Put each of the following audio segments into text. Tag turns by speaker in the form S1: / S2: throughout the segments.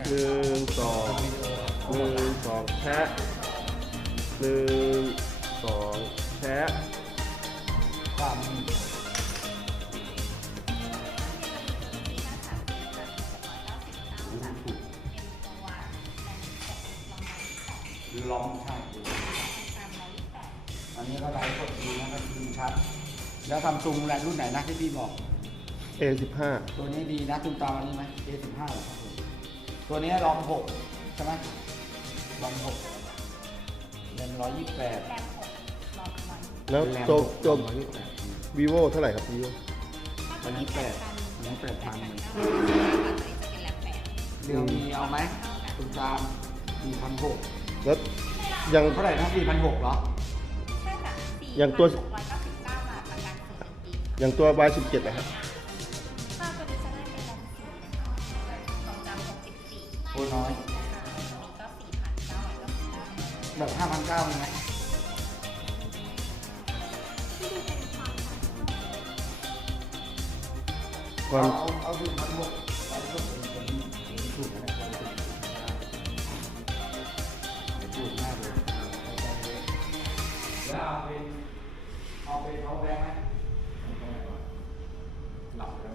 S1: 1 2 1 2แชะ1 2แชะ
S2: ความล้อมใช่อันนี้ก็ไลฟ์สดดีนะครับดีชัดแล้วซัมซุงแหละรุ่นไหนนะที่พี่บอก
S1: A15
S2: ตัวนี้ดีนะคุณตามอันนี้ไหม A15 เหรอครับผมตัวนี้ลอง6ใช่ไหมลอง6เรม128
S1: แล้วจบ vivo เท่าไหร่ครับ vivo
S2: อันนี้8,000เดี๋ยวมีเอาไหมคุณตาม4,600
S1: แล้วยัง
S2: เท่าไหร่นะ4,600เหรอ
S1: อย่างตัวอย่างตัว Y17 นะครับ
S2: โอ้น้อยแบบ5,900มีไหม
S1: ความ
S2: เอา4,600ไปก็ถูกนะถูกมากเลยแล้วเอาเป็นเอาแบงค์ไหมหลับแล้ว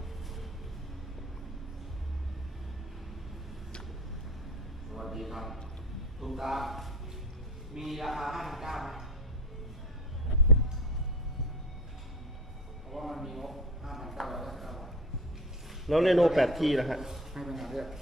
S2: สวัสดีครับตุ้มตามีราคา5,900ไหมเพราะว่ามันมีงบ5,900บาท
S1: แล้ว Reno 8T นะฮะ
S2: ให้เป็นงานเลือก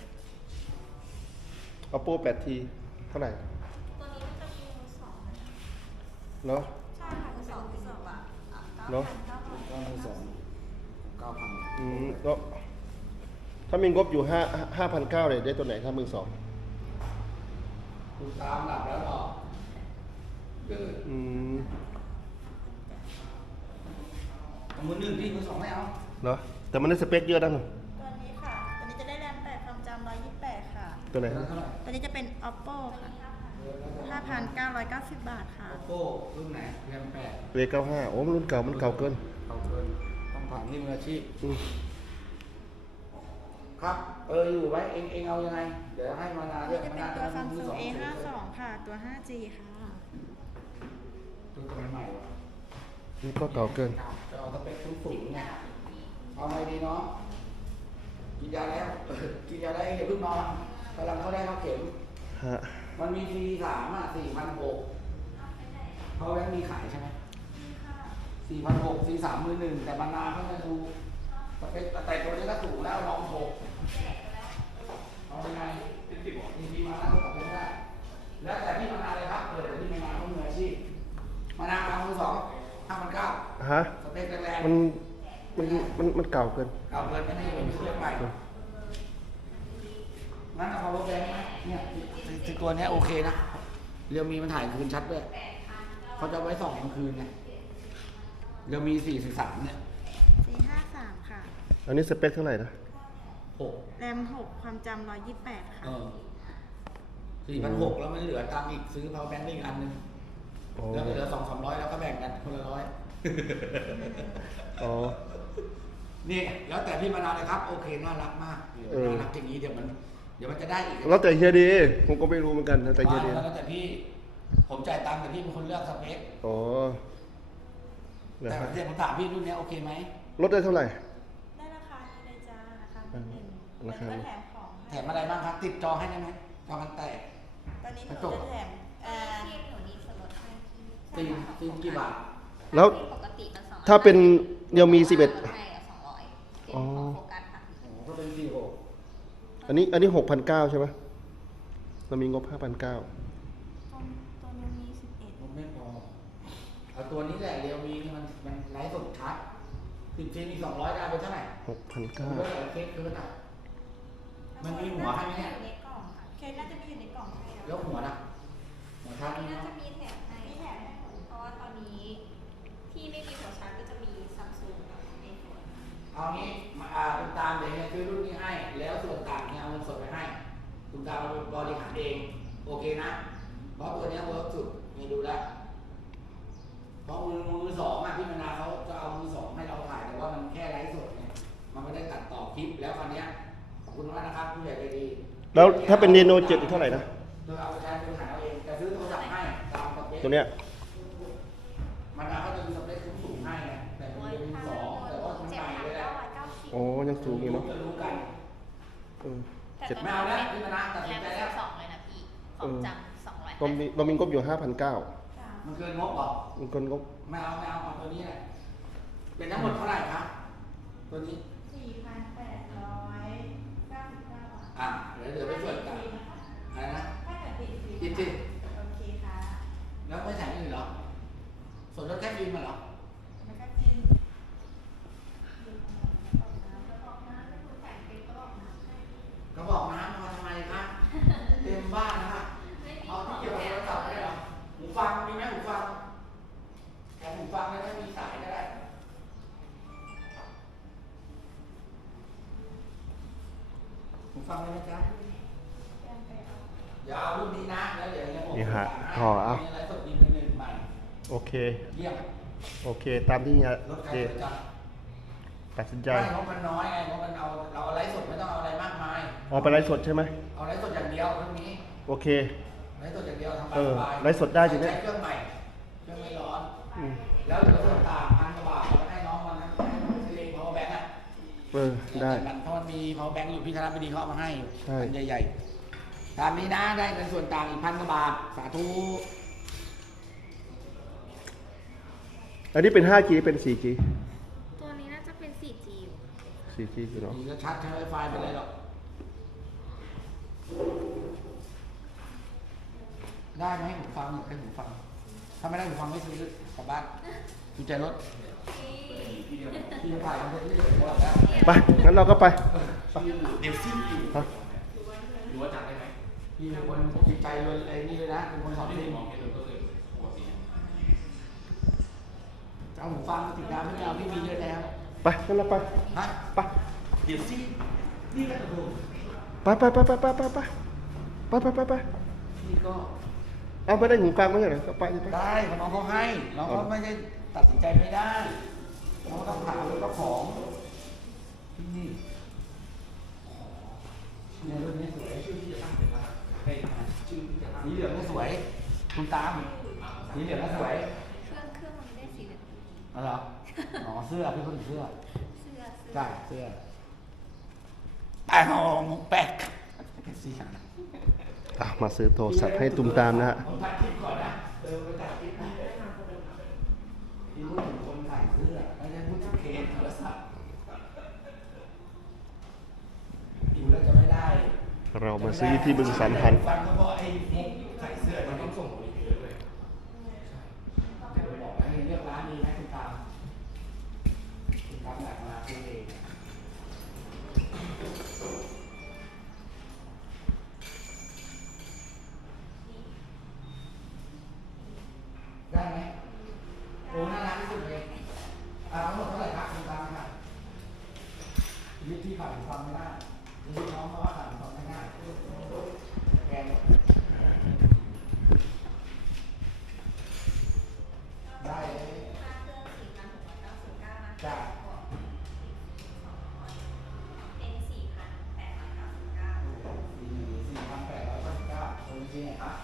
S1: Oppo 8T เท่าไหร่
S3: ตัวนี้มันจะมีมือสองนะคะ
S1: เนาะ
S3: ใช่ค่ะมือสองเป็นแบบ
S1: เนอะ
S2: ก็มือสอง9,000
S1: ก็ถ้ามีงบอยู่5,900เลยได้ตัวไหนถ้ามือสอง
S2: คุณตามหลับแล้วหรอมือหนึ่งพี่มือสองไม่เอา
S1: เนาะแต่มันได้สเปคเยอะนะ
S3: ตัวนี้ค่ะ ตัวนี้จะได้แรม8ความจำ128ค่ะ
S1: ตัวไหนครับ
S2: เท่าไหร่
S3: ตัวนี้จะเป็น oppo ค่ะ 5,990 บาทค่ะ
S2: โก้รุ่นไหนแรม8
S1: A95 โอ้มันรุ่นเก่ามันเก่าเกิน
S2: เก่าเกินต้องผ่านที่มืออาชีพ
S1: อืม
S2: ครับอยู่ไว้เองเอายังไงเดี๋ยวให้มานา
S3: ตัว
S2: เลือก
S3: นี้จะเป็นตัว Samsung A52 ค่ะ ตัว 5G ค่ะ
S2: ตัวใหม่ว่ะ
S1: นี่ก็เก่าเกิน
S2: จะเอาสเปคสูงๆไงเอาไงดีเนาะกินยาแล้วกินยาได้อย่าเพิ่งนอนกำลังเขาได้เข้าเข็ม
S1: ฮะ
S2: มันมีC34,600เขาแบงค์มีขายใช่ไหม4,600 C3 มือหนึ่งแต่บรรณาเขาจะดูสเปคแต่ตัวนี้ก็สูงแล้วลอง6เอาเป็นไงพี่มาแล้วก็ตอบได้แล้วแต่พี่มานาเลยครับแต่พี่มานาเขามืออาชีพมานาเอามือ2 5,900
S1: ฮะ
S2: สเปคแรงๆ
S1: มันเก่าเกิน
S2: เก่าเกินไม่ได้เป็นเครื่องใหม่งั้นเอา power bank ไหมเนี่ยตัวนี้โอเคนะเรียวมีมันถ่ายคืนชัดด้วยเขาจะไว้ส่องกลางคืนไงเรียวมี43เนี่ย
S3: 453 ค่ะ
S1: อันนี้สเปคเท่าไหร่นะ
S2: 6
S3: แรม6ความจำ128 ค่ะ
S2: 4,600แล้วมันเหลือตังค์อีกซื้อ power bank ได้อีกอันนึง
S1: อ๋อ
S2: แล้วเหลือ200-300แล้วก็แบ่งกันคนละ100
S1: อ๋อ
S2: นี่แล้วแต่พี่มานาเลยครับโอเคน่ารักมากน่ารักอย่างนี้เดี๋ยวมันจะได้อีก
S1: แล้วแต่เฮียดีผมก็ไม่รู้เหมือนกันแล้วแต่เฮียดี
S2: แล้วแต่พี่ผมจ่ายตังค์แต่พี่เป็นคนเลือกสเปค
S1: อ๋อเหรอ
S2: แต่
S1: ฮะ
S2: เดี๋ยวผมถามพี่รุ่นนี้โอเคไหม
S1: ลดได้เท่าไหร่
S3: ได้ราคานี้เลยจ้าราคาหนึ่ง
S1: ราคา
S3: แล้วก็แถมของ
S2: แถมอะไรบ้างครับติดจอให้ได้ไหมจอมันแตก
S3: ตอนนี้หนูจะแถมทีมหนูมีส่วนลดให้
S2: ตีนกี่บาท
S1: แล้ว
S3: ปกติมัน200
S1: ถ้าเป็นเรียวมี11
S3: ให้200เป็นของโฟกัสค่ะ
S2: ก็เป็น4,600
S1: อันนี้6,900ใช่ไหมเรามีงบ 5,900
S3: ตัวนี้มี11
S2: มันไม่พอเอาตัวนี้แหละเรียวมีนี่มันไร้สดชัดติดเจมี200ได้เป็นเท่าไหร่คุณก็
S1: 6,900
S2: เอาเคสคือก็ตัดมันมีหัวให้ไหมเนี่ย
S3: ในกล่องค่ะเคสน่าจะมีอยู่ในกล่องให้
S2: แล้วหัวนะหัวชาร์จ
S3: นี่
S2: นี่
S3: น่า
S2: เนาะ
S3: จะมีแถมให้เพราะว่าตอนนี้ที่ไม่มีหัวชาร์จก็จะมีซัมซุงกับไอโฟน
S2: เอางี้คุณตามเดี๋ยวเนี่ยซื้อรุ่นนี้ให้แล้วส่วนต่างเนี่ยเอาเงินสดไปให้คุณตามเราบริหารเองโอเคนะเพราะตัวนี้เวิร์กสุดนี่ดูแล้วเพราะมือสองพี่มนาเขาจะเอามือสองให้เราถ่ายแต่ว่ามันแค่ไลฟ์สดเนี่ยมันไม่ได้ตัดต่อคลิปแล้วคราวนี้ขอบคุณมากนะครับผู้ใหญ่ใจดี
S1: แล้วถ้าเป็นเรโน7อีกเท่าไหร่นะ
S2: โดยเอาไปใช้บริหารเอาเองแต่ซื้อโทรศัพท์ให้ตามสเปค
S1: ตัวเนี้ย
S2: มันเอาเขาจะมีสเปคสูงๆให้ไงแต่มันเป็นมือสองแต่ว่ามันใหม่เลยแหละ
S1: โอ้ยังสูงอยู่เนาะ
S2: จะรู้กัน
S1: เออ
S3: แต่
S1: เจ็ด
S3: ตอน
S2: ไม่เอาแล้วพี่มณะตัดสินใจแล้ว
S3: สองเลยนะพี่ของจำ200
S1: เรามีงบอยู่ 5,900
S2: มันเกินงบเหรอ
S1: มีคนงบ
S2: ไม่เอาเอาตัวนี้แหละเป็นทั้งหมดเท่าไหร่ครับตัวนี้
S3: 4,899 บาท
S2: อ่ะเดี๋ยวไปส่วนกันอะไรนะ
S3: ถ้าเกิดติดฟรี
S2: ติดสิ
S3: โอเคค่ะ
S2: แล้วไม่แถมอื่นเหรอส่วนลดแค่ฟิล์มมาเหรอ
S3: แล้วก็จิ้มแล้วบอกน้ำแล้วคุณแต่งเป็นก็บอกน้ำให้
S2: ก็บอกน้ำมาทำไมครับเต็มบ้านนะครับเอาที่เกี่ยวกับโทรศัพท์ได้เหรอหูฟังมีไหมหูฟังแต่หูฟังแล้วไม่มีสายก็ได้หูฟังได้ไหมจ๊ะอย่าเอารุ่นนี้นะแล้วเดี๋ยวยังผม
S1: นี่ฮะห่อเอา
S2: มีอะไรสดดีมือหนึ่งใหม่
S1: โอเค
S2: เยี่ยม
S1: โอเค ตามที่เนี่ย
S2: รถใคร
S1: เจ
S2: สนใจ
S1: ตัดสินใจ
S2: ไม่เพราะมันน้อยไงเพราะมันเราเอาไลฟ์สดไม่ต้องเอาอะไรมากมาย
S1: เอาไปไลฟ์สดใช่ไหม
S2: เอาไลฟ์สดอย่างเดียวเรื่องนี้
S1: โอเค
S2: ไลฟ์สดอย่างเดียวทำ
S1: เออ
S2: สบาย
S1: ไลฟ์สดได้จริงไหม
S2: ใช้เครื่องใหม่เครื่องไม่ร้อน
S1: อืม
S2: แล้วเหลือส่วนต่าง1,000 กว่าบาทเอาไปให้น้องมันนะให้น้องซื้อเอง power bank อ่ะ
S1: เออ ได้
S2: เพราะมันมี power bank อยู่พี่ธนบดีเขาเอามาให้
S1: ใช่
S2: อันใหญ่ๆตามนี้นะได้เงินส่วนต่างอีก1,000 กว่าบาทสาธุ
S1: อันนี้เป็น 5G เป็น 4G
S3: ตัวนี้น่าจะเป็น 4G อยู่
S1: 4G อยู่เนาะ
S2: นี่ก็ชัดใช้ไวไฟไปเลยหรอกได้ไหมหูฟังให้หูฟัง ถ้าไม่ได้หูฟังไม่ซื้อกลับบ้านกุญแจรถพี่จะถ่ายคอนเทนต์ที่เหลือหมดแล้ว
S1: ไป งั้นเราก็ไป
S2: เดี๋ยวซิ่งอยู่
S1: ฮะ
S2: หรือว่าจัดได้ไหมพี่เป็นคนจิตใจเลยไอ้นี่เลยนะเป็นคนสอนซิ่งจะเอาหูฟังมาติดดาวไม่เอาพี่มีเยอะแล้ว
S1: ไป งั้นเราไป
S2: ฮะ
S1: ไป
S2: เดี๋ยวซิ่งนี่ก็จะโดน
S1: ไปไปไปไปไปไปไปไปไปไปไป
S2: พี่ก็
S1: เอาไปได้หูฟังไม่ใช่เหรอก็ไปดิไป
S2: ได้เพราะน้องเขาให้น้องเขาไม่ได้ตัดสินใจไม่ได้น้องต้องถามเจ้าของที่นี่เนี่ยรุ่นนี้สวยชื่อที่จะตั้งเป็นอะไรชื่อที่จะตั้งสีเหลืองก็สวยคุณตามสีเหลืองก็สวย
S3: เครื่องมันไม่ได้สีเหลือง
S2: อ๋อเหรออ๋อเสื้อพี่คนเสื้อ
S3: เสื้อ
S2: ใช่เสื้อแป้งงงแป๊กเสีย
S1: อ่ะมาซื้อโทรศัพท์ให้ตุ้มตามนะฮะ
S2: ผมถ่ายคลิปก่อนนะไปถ่ายคลิปนะที่พูดถึงคนถ่ายเสื้อไม่ได้พูดถึงเคสโทรศัพท์ดูแล้วจะไม่ได้
S1: เรามาซื้อที่บึงสามพัน
S2: ฟังก็เพราะไอ้มุกใส่เสื้อมันต้องส่งโอลิมปิกเลยจะไปบอกให้เลือกร้านดีไหมคุณตามคุณตามอยากมาซื้อเองได้ไหมโอ้น่ารักที่สุดเลยทั้งหมดเท่าไหร่ครับคุณตามครับยึดที่ขาดฟังไม่ได้ยึดน้องเพราะว่าขาดฟังไม่ได้แกนได้เลย
S3: ค่าเครื่อง4,699นะคะ
S2: จ้า
S3: เป็น4,899
S2: 4,899โอนจริงเหรอครับ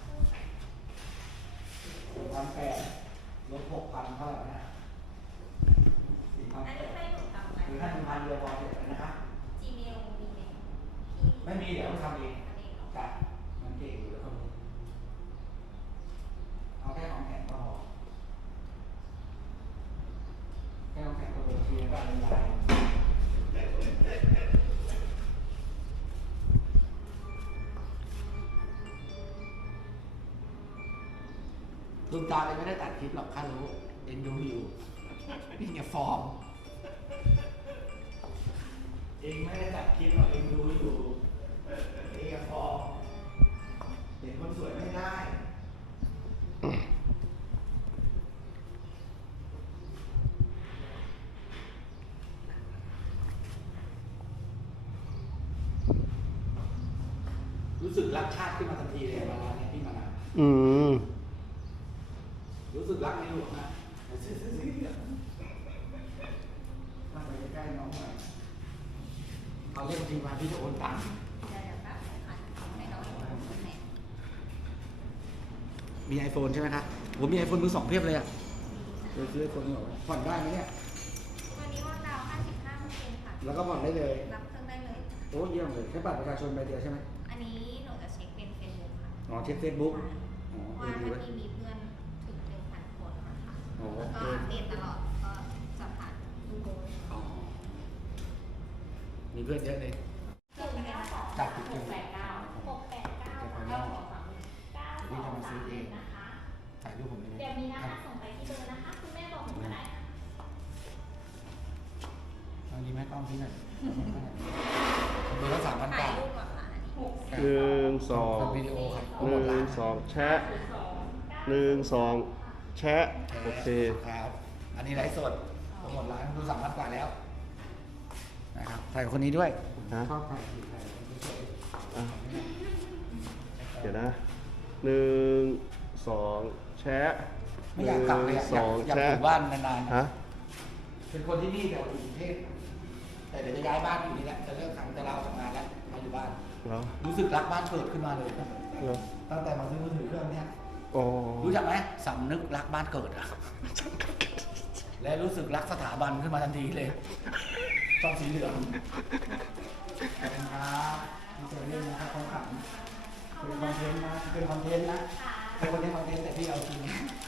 S2: 4,800ลบ6,000เท่าไหร่นะ
S3: อันนี้ให้หนูทำไหม
S2: 4,000หรือถ้า1,000เดียวพอเสร็จแล้วนะครับ
S3: Gmail มีไหม
S2: ไม่มีเดี๋ยวทำเอง
S3: อันนี้เนาะ
S2: จ้ะมันเก่งอยู่แล้วคนนี้เอาแค่ของแข็งก็พอแค่ของแข็งก็โอเคก็เป็นลายลุงตาเลยไม่ได้ตัดคลิปหรอกข้ารู้เอ็นดูอยู่นี่ไงฟอร์มเองไม่ได้ตัดคลิปหรอกเองดูอยู่เองไงฟอร์มเห็นคนสวยไม่ได้ รู้สึกรักชาติขึ้นมาทันทีเลยเวลาเนี่ยพี่มานะ
S1: อืม
S2: รู้สึกรักในหลวงนะนั่งไปใกล้ๆน้องหน่อยเอาเรียกทีมาพี่จะโอนตังค์
S3: เดี๋ยวแป๊บนึง
S2: มี iPhone ใช่ไหมครับผมมี iPhone มือสองเพียบเลยอ่ะเดี๋ยวซื้อ iPhone มือสองผ่อนได้ไหมเนี่ย
S3: วันนี้วันดาว 55%ค่ะ
S2: แล้วก็ผ่อนได้เลย
S3: รับเครื่องได้เลย
S2: โอ้เยี่ยมเลยแค่บัตรประชาชนใบเดียวใช่ไหม
S3: อันนี้หนูจะเช็คเป็นเฟซบุ๊กค่ะ
S2: อ๋อเช็คเฟซบุ๊ก อ๋อ
S3: ว่า
S2: ดี
S3: ถ้า
S2: ไว้
S3: ที่มีเพื่อนถึง 1,000 คนนะคะ
S2: อ๋อ
S3: แล้วก็อัปเดตตลอดก็จะผ่านดูโบ
S2: อ๋อมีเพื่อนเยอะเลย จากที่เจอ พี่จะมาซื้อเองถ่ายรูปผมเลย
S3: เดี๋ยวมีนะคะส่งไปที่เบอร์นะคะ คุณแม่บอกหนูก็ได้
S2: ตอนนี้แม่กล้องที่ไหนเบอร์ละ3,000
S3: ถ่า
S2: บาย ท
S3: รูปก่อนค่ะอันนี้
S1: หนึ่งสอง
S2: เป็นวิดีโอครับ
S1: หนึ่งสองแชะหนึ่งสองแชะโอเค
S2: ครับ อันนี้ไลฟ์สดโปรโมทร้านดู3,000 กว่าแล้วนะครับถ่ายกับคนนี้ด้วย
S1: ฮะ
S2: ชอบถ่ายสวย
S1: อ่ะเดี๋ยวนะหนึ่งสองแชะ
S2: ๆไม่อยากกลับเลยอะ
S1: หนึ่ง
S2: อยาก
S1: สอง
S2: อยู่
S1: แชะ
S2: บ้านนานๆ
S1: ฮะ
S2: เป็นคนที่นี่แต่ว่าอยู่กรุงเทพแต่เดี๋ยวจะย้ายบ้านอยู่นี่แหละจะเลิกจะลาออกจากงานแล้วมาอยู่บ้าน
S1: เหรอ
S2: รู้สึกรักบ้านเกิดขึ้นมาเลย
S1: เหรอ
S2: ตั้งแต่มาซื้อมือถือเครื่องเนี้ย
S1: อ๋อ
S2: รู้จักไหมสำนึกรักบ้านเกิดอะ และรู้สึกรักสถาบันขึ้นมาทันทีเลยชอบสีเหลืองขอบคุณครับที่เจอเรื่องนะครับของขำเป็นคอนเทนต์นะเป็นคอนเทนต์นะเป็นคอนเทนต์แต่พี่เอาจริง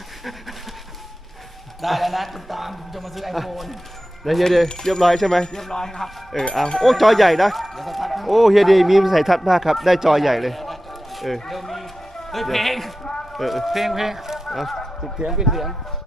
S2: ได้แล้วนะคุณตามผมจะมาซื้อ iPhone
S1: แล้วเฮียเดย์เรียบร้อยใช่ไหม
S2: เรียบร้อยครับ
S1: เอาโอ้จอใหญ่นะ
S2: เดี๋ยวสตาร์ทเครื่อง
S1: โอ้เฮียเดย์มีวิสัยทัศน์มากครับ ได้จอใหญ่เลย เออ
S2: เดี๋ยวมีเฮ้ยเพลง
S1: เออ
S2: เพลง
S1: เอา
S2: ปิดเสียง